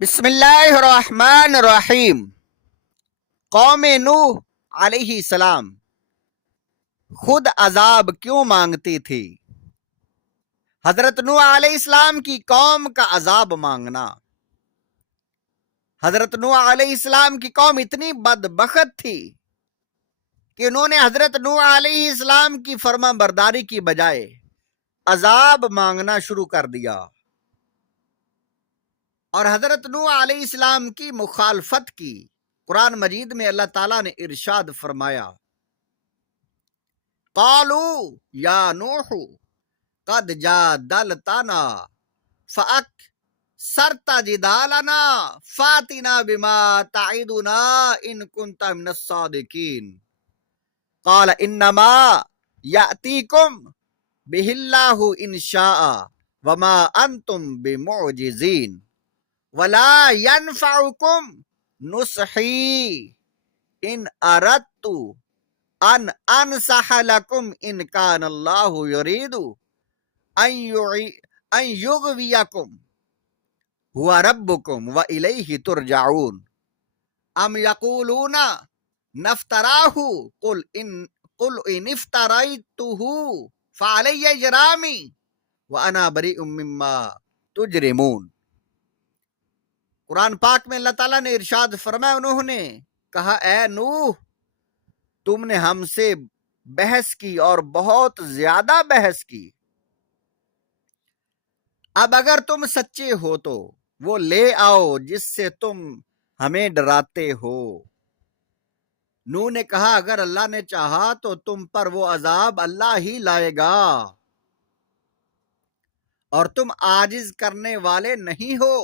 بسم اللہ الرحمن الرحیم۔ قوم نوح علیہ السلام خود عذاب کیوں مانگتی تھی؟ حضرت نوح علیہ السلام کی قوم کا عذاب مانگنا۔ حضرت نوح علیہ السلام کی قوم اتنی بدبخت تھی کہ انہوں نے حضرت نوح علیہ السلام کی فرما برداری کی بجائے عذاب مانگنا شروع کر دیا، اور حضرت نوح علیہ السلام کی مخالفت کی۔ قرآن مجید میں اللہ تعالیٰ نے ارشاد فرمایا، قالوا یا نوح قد جادلتنا فاکثرت جدالنا فاتنا بما تعدنا ان كنت من الصادقین قال انما یأتیکم بہ اللہ ان شاء وما انتم بمعجزین ولا ينفعكم نصحی ان اردت ان انصح لكم ان كان الله يريد ان يغويكم هو ربكم وإليه ترجعون ام يقولون نفتراه قل ان افتريته فعلي اجرامي وانا بريء مما تجرمون۔ قرآن پاک میں اللہ تعالیٰ نے ارشاد فرمایا، انہوں نے کہا اے نوح تم نے ہم سے بحث کی اور بہت زیادہ بحث کی، اب اگر تم سچے ہو تو وہ لے آؤ جس سے تم ہمیں ڈراتے ہو۔ نوح نے کہا اگر اللہ نے چاہا تو تم پر وہ عذاب اللہ ہی لائے گا، اور تم عاجز کرنے والے نہیں ہو،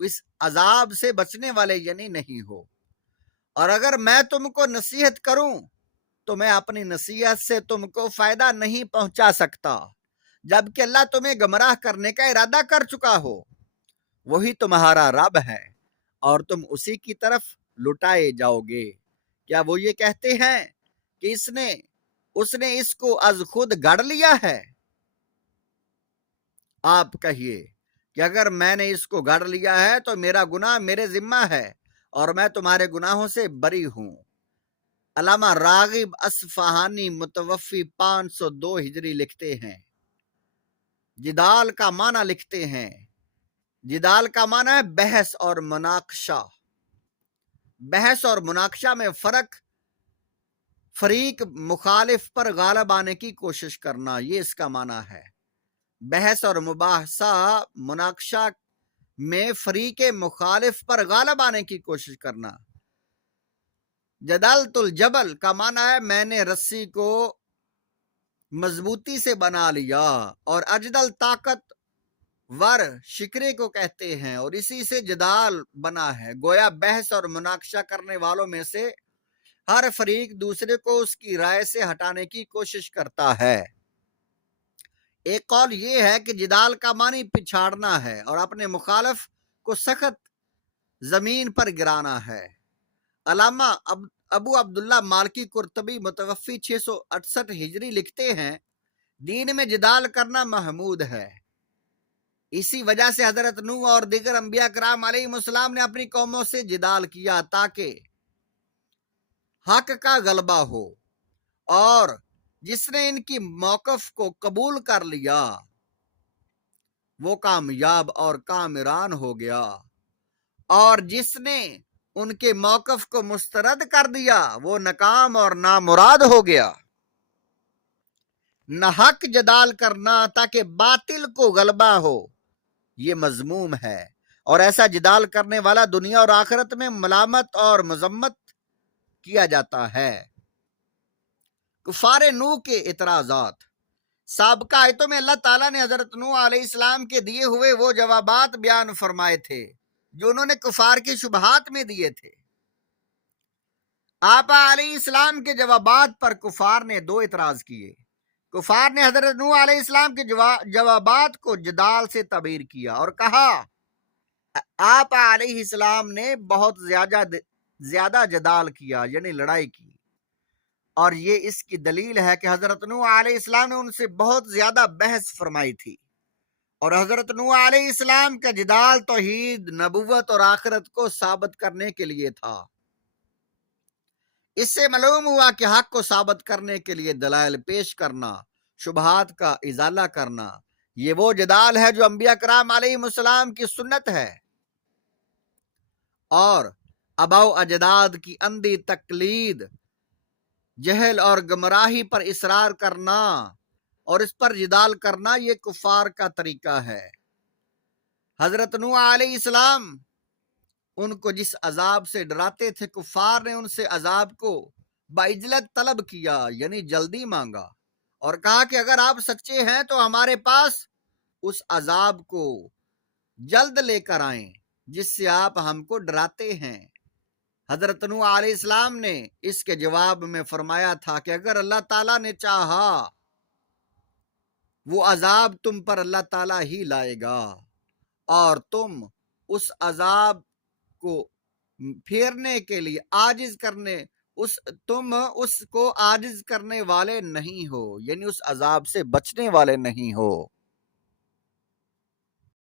اس عذاب سے بچنے والے یعنی نہیں ہو۔ اور اگر میں تم کو نصیحت کروں تو میں اپنی نصیحت سے تم کو فائدہ نہیں پہنچا سکتا، جبکہ اللہ تمہیں گمراہ کرنے کا ارادہ کر چکا ہو۔ وہی تمہارا رب ہے اور تم اسی کی طرف لٹائے جاؤ گے۔ کیا وہ یہ کہتے ہیں کہ اس نے اس کو از خود گڑھ لیا ہے؟ آپ کہیے کہ اگر میں نے اس کو گڑھ لیا ہے تو میرا گناہ میرے ذمہ ہے اور میں تمہارے گناہوں سے بری ہوں۔ علامہ راغب اصفہانی متوفی 502 ہجری لکھتے ہیں، جدال کا معنی لکھتے ہیں، جدال کا معنی ہے بحث اور مناقشہ۔ بحث اور مناقشہ میں فرق فریق مخالف پر غالب آنے کی کوشش کرنا، یہ اس کا معنی ہے۔ بحث اور مباحثہ مناقشہ میں فریق مخالف پر غالب آنے کی کوشش کرنا۔ جدلت الجبل کا معنی ہے میں نے رسی کو مضبوطی سے بنا لیا، اور اجدل طاقت ور شکرے کو کہتے ہیں، اور اسی سے جدال بنا ہے۔ گویا بحث اور مناقشہ کرنے والوں میں سے ہر فریق دوسرے کو اس کی رائے سے ہٹانے کی کوشش کرتا ہے۔ ایک قول یہ ہے کہ جدال کا معنی پچھاڑنا ہے اور اپنے مخالف کو سخت زمین پر گرانا ہے۔ علامہ ابو عبداللہ مالکی قرطبی متوفی 668 ہجری لکھتے ہیں، دین میں جدال کرنا محمود ہے۔ اسی وجہ سے حضرت نوح اور دیگر انبیاء کرام علیہ السلام نے اپنی قوموں سے جدال کیا تاکہ حق کا غلبہ ہو، اور جس نے ان کی موقف کو قبول کر لیا وہ کامیاب اور کامران ہو گیا، اور جس نے ان کے موقف کو مسترد کر دیا وہ ناکام اور نامراد ہو گیا۔ نہ حق جدال کرنا تاکہ باطل کو غلبہ ہو، یہ مذموم ہے، اور ایسا جدال کرنے والا دنیا اور آخرت میں ملامت اور مذمت کیا جاتا ہے۔ کفار نوح کے اعتراضات۔ سابقہ آیتوں میں اللہ تعالیٰ نے حضرت نوح علیہ السلام کے دیے ہوئے وہ جوابات بیان فرمائے تھے جو انہوں نے کفار کے شبہات میں دیے تھے۔ آپ علیہ السلام کے جوابات پر کفار نے دو اعتراض کیے۔ کفار نے حضرت نوح علیہ السلام کے جوابات کو جدال سے تعبیر کیا اور کہا آپ علیہ السلام نے بہت زیادہ جدال کیا، یعنی لڑائی کی، اور یہ اس کی دلیل ہے کہ حضرت نوح علیہ السلام نے ان سے بہت زیادہ بحث فرمائی تھی، اور حضرت نوح علیہ السلام کا جدال توحید، نبوت اور آخرت کو ثابت کرنے کے لیے تھا۔ اس سے معلوم ہوا کہ حق کو ثابت کرنے کے لیے دلائل پیش کرنا، شبہات کا ازالہ کرنا، یہ وہ جدال ہے جو انبیاء کرام علیہ السلام کی سنت ہے۔ اور آباء و اجداد کی اندھی تقلید، جہل اور گمراہی پر اصرار کرنا اور اس پر جدال کرنا یہ کفار کا طریقہ ہے۔ حضرت نوح علیہ السلام ان کو جس عذاب سے ڈراتے تھے، کفار نے ان سے عذاب کو بعجلت طلب کیا، یعنی جلدی مانگا، اور کہا کہ اگر آپ سچے ہیں تو ہمارے پاس اس عذاب کو جلد لے کر آئیں جس سے آپ ہم کو ڈراتے ہیں۔ حضرت نوح علیہ السلام نے اس کے جواب میں فرمایا تھا کہ اگر اللہ تعالیٰ نے چاہا وہ عذاب تم پر اللہ تعالیٰ ہی لائے گا، اور تم اس عذاب کو پھیرنے کے لیے تم اس کو عاجز کرنے والے نہیں ہو، یعنی اس عذاب سے بچنے والے نہیں ہو۔